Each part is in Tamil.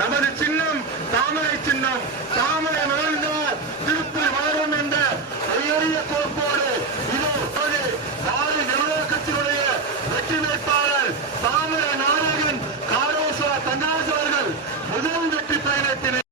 நமது சின்னம் தாமரை சின்னம். தாமரை மலர்ந்தால் திருப்பூர் வளரும் என்ற பெரிய கோப்போடு இது பாரதிய ஜனதா கட்சியினுடைய வெற்றி வேட்பாளர் தாமரை நாராயணன் காரோசா தங்காசு அவர்கள் முதல் வெற்றி பயணத்தினை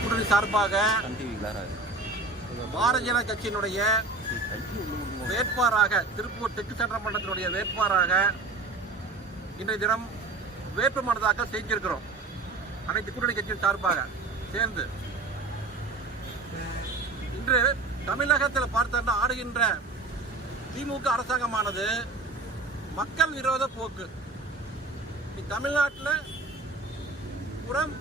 கூட்டணி சார்பாக பாரதிய ஜனதா கட்சியினுடைய வேட்பாளராக திருப்பூர் தெற்கு சட்டமன்றத்தினுடைய வேட்பாளராக இன்றைய தினம் வேட்புமனு தாக்கல் செஞ்சிருக்கிறோம். அனைத்து கூட்டணி கட்சியின் சார்பாக சேர்ந்து இன்று தமிழகத்தில் பார்த்தோம்னா ஆடுகின்ற திமுக அரசாங்கமானது மக்கள் விரோத போக்கு. தமிழ்நாட்டில் புறம்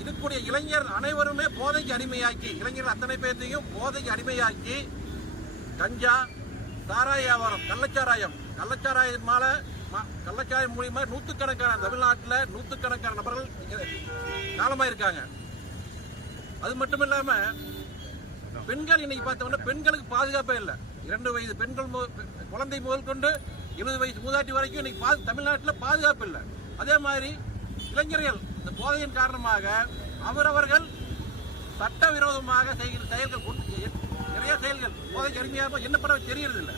இருக்கக்கூடிய இளைஞர் அனைவருமே போதைக்கு அடிமையாக்கி, இளைஞர் அத்தனை பேர்த்தையும் போதைக்கு அடிமையாக்கி கஞ்சா, சாராய வியாபாரம், கள்ளச்சாராயம் மூலியமா நூற்றுக்கணக்கான தமிழ்நாட்டில் நூற்றுக்கணக்கான நபர்கள் காலமாயிருக்காங்க. அது மட்டும் இல்லாம பெண்கள் இன்னைக்கு பார்த்தோம்னா பெண்களுக்கு பாதுகாப்பே இல்லை. 2 வயது பெண்கள் குழந்தை முதல் கொண்டு 70 வயசு மூதாட்டி வரைக்கும் இன்னைக்கு தமிழ்நாட்டில் பாதுகாப்பு இல்லை. அதே மாதிரி இளைஞர்கள் இந்த போதையின் காரணமாக அவரவர்கள் சட்டவிரோதமாக செய்கிற செயல்கள், நிறைய செயல்கள் போதைக்கு அடிமையாக என்ன பண்ண தெரியறது இல்லை.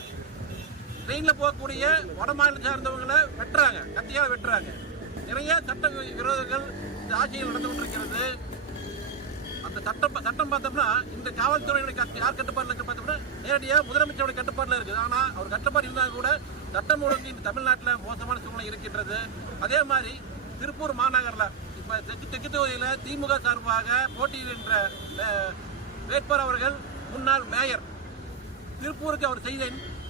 ட்ரெயினில் போகக்கூடிய வட மாநிலம் சார்ந்தவங்களை வெட்டுறாங்க, கத்தியால் வெட்டுறாங்க. நிறைய சட்ட விரோதங்கள் இந்த ஆட்சியில் நடந்து கொண்டிருக்கிறது. அந்த சட்டம் பார்த்தோம்னா இந்த காவல்துறையுடைய யார் கட்டுப்பாட்டில் இருக்கு பார்த்தோம்னா நேரடியாக முதலமைச்சருடைய கட்டுப்பாட்டில் இருக்குது. ஆனால் அவர் கட்டுப்பாடு இருந்தால் கூட சட்டம் ஒழுங்கு இந்த தமிழ்நாட்டில் மோசமான சூழ்நிலை இருக்கின்றது. அதே மாதிரி திருப்பூர் மாநகரில் இப்போ தெற்கு தொகுதியில் திமுக சார்பாக போட்டியிடுகின்ற வேட்பாளர் அவர்கள் முன்னாள் மேயர். திருப்பூருக்கு அவர் செய்த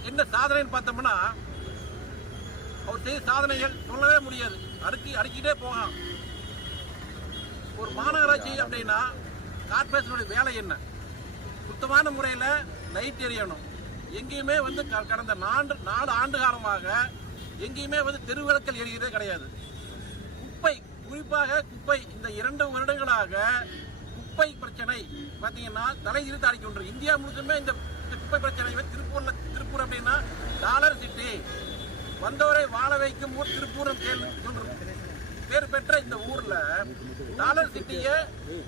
என்ன சாதனைன்னு பார்த்தோம்னா அவர் செய்த சாதனைகள் சொல்லவே முடியாது, அடுக்கிட்டே போகலாம். ஒரு மாநகராட்சி அப்படின்னா கார்பரேஷனுடைய வேலை என்ன? சுத்தமான முறையில் லைட் எரியணும். எங்கேயுமே கடந்த 4 ஆண்டு காலமாக எங்கேயுமே தெருவிளக்கல் எரிகிறதே கிடையாது. குப்பை, குறிப்பாக குப்பை, இந்த 2 வருடங்களாக குப்பை பிரச்சனை பார்த்தீங்கன்னா தலை இழுத்து அடிக்கின்ற இந்தியா முழுக்கமே இந்த குப்பை பிரச்சனை. திருப்பூர் அப்படின்னா டாலர் சிட்டி, வந்தவரை வாழ வைக்கும் ஊர் திருப்பூர் பேர் பெற்ற இந்த ஊர்ல டாலர் சிட்டியை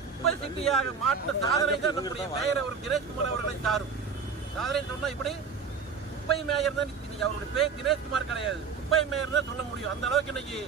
குப்பை சிட்டியாக மாற்ற சாதனை தான் நம்முடைய மேயர் ஒரு தினேஷ்குமார் அவர்களை சாரும். சாதனை சொன்னா இப்படி குப்பை மேயர் தான் அவருடைய பேர் தினேஷ்குமார் கிடையாது, குப்பை மேயர் தான் சொல்ல முடியும். அந்த அளவுக்கு இன்னைக்கு